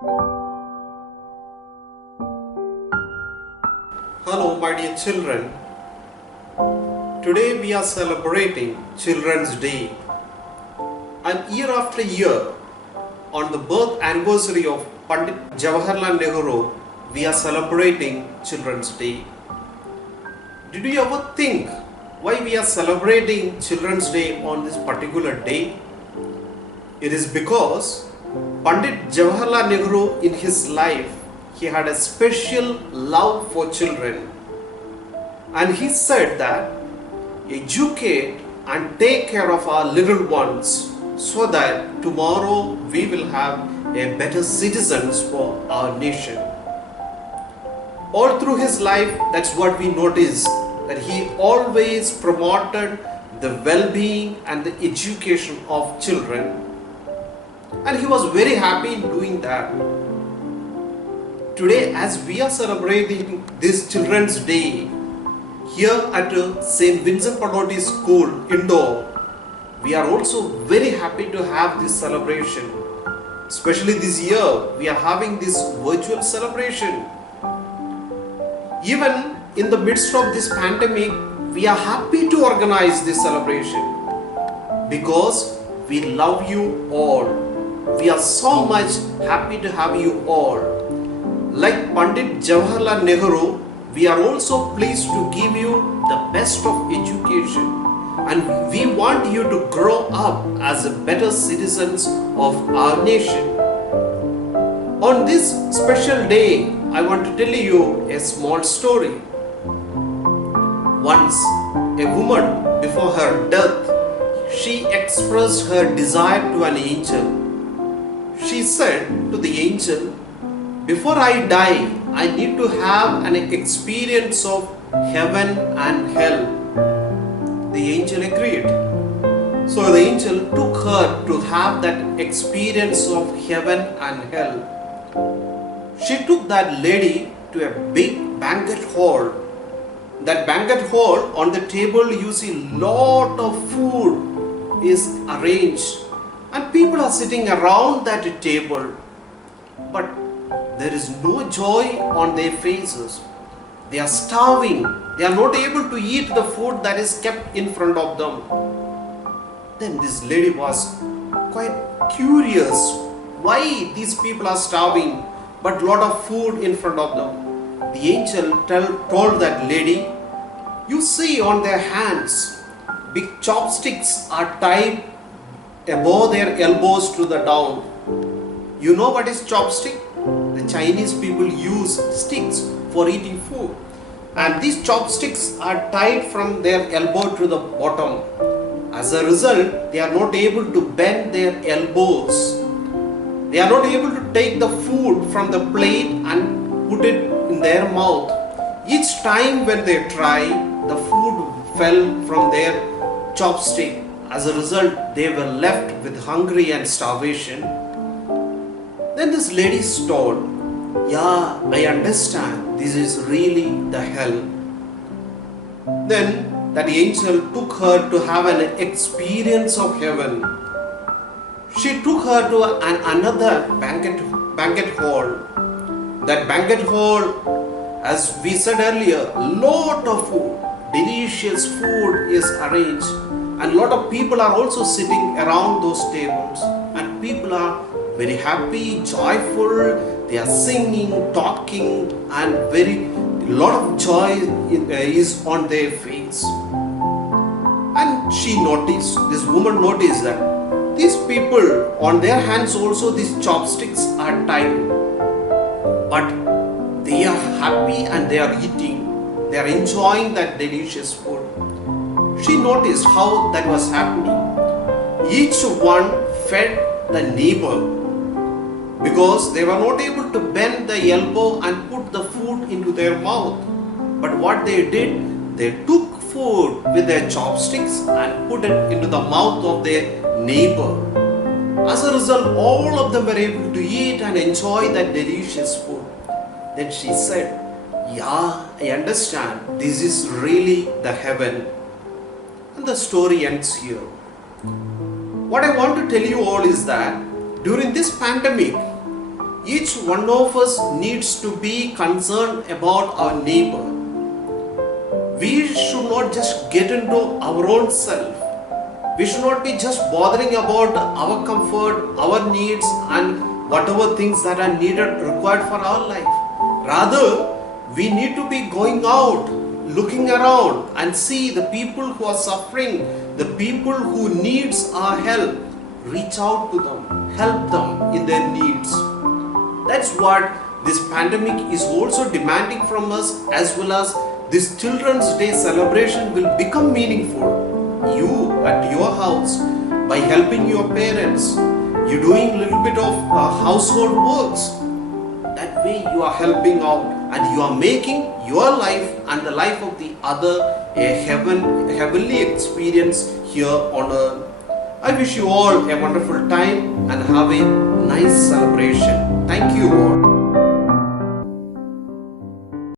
Hello, my dear children. Today we are celebrating Children's Day. And year after year, on the birth anniversary of Pandit Jawaharlal Nehru, we are celebrating Children's Day. Did you ever think why we are celebrating Children's Day on this particular day? It is because Pandit Jawaharlal Nehru in his life, he had a special love for children. And he said that educate and take care of our little ones so that tomorrow we will have a better citizens for our nation. All through his life, that's what we notice, that he always promoted the well-being and the education of children. And he was very happy in doing that. Today, as we are celebrating this Children's Day, here at St. Vincent Panotti School, Indore, we are also very happy to have this celebration. Especially this year, we are having this virtual celebration. Even in the midst of this pandemic, we are happy to organize this celebration because we love you all. We are so much happy to have you all. Like Pandit Jawaharlal Nehru, we are also pleased to give you the best of education, and we want you to grow up as better citizens of our nation. On this special day, I want to tell you a small story. Once, a woman, before her death, she expressed her desire to an angel. She said to the angel, "Before I die, I need to have an experience of heaven and hell." The angel agreed. So the angel took her to have that experience of heaven and hell. She took that lady to a big banquet hall. That banquet hall, on the table you see lot of food is arranged and people are sitting around that table. But there is no joy on their faces. They are starving. They are not able to eat the food that is kept in front of them. Then this lady was quite curious why these people are starving but lot of food in front of them. The angel told that lady, "You see on their hands, big chopsticks are tied above their elbows to the down." You know what is chopstick? The Chinese people use sticks for eating food, and these chopsticks are tied from their elbow to the bottom. As a result, they are not able to bend their elbows. They are not able to take the food from the plate and put it in their mouth. Each time when they try, the food fell from their chopstick. As a result, they were left with hunger and starvation. Then this lady told, "Yeah, I understand. This is really the hell." Then that angel took her to have an experience of heaven. She took her to another banquet hall. That banquet hall, as we said earlier, lot of food, delicious food is arranged, and lot of people are also sitting around those tables, and people are very happy, joyful. They are singing, talking, and lot of joy is on their face. And this woman noticed that these people, on their hands also these chopsticks are tied, but they are happy and they are eating. They are enjoying that delicious food. She noticed how that was happening. Each one fed the neighbor, because they were not able to bend the elbow and put the food into their mouth. But what they did, they took food with their chopsticks and put it into the mouth of their neighbor. As a result, all of them were able to eat and enjoy that delicious food. Then she said, "Yeah, I understand. This is really the heaven." And the story ends here. What I want to tell you all is that during this pandemic, Each one of us needs to be concerned about our neighbor. We should not just get into our own self. We should not be just bothering about our comfort, our needs, and whatever things that are needed, required for our life. Rather, we need to be going out, looking around, and see the people who are suffering, the people who needs our help. Reach out to them, help them in their needs. That's what this pandemic is also demanding from us, as well as this Children's Day celebration will become meaningful. You at your house, by helping your parents, you doing a little bit of household works. That way you are helping out, and you are making your life and the life of the other a heavenly experience here on earth. I wish you all a wonderful time and have a nice celebration.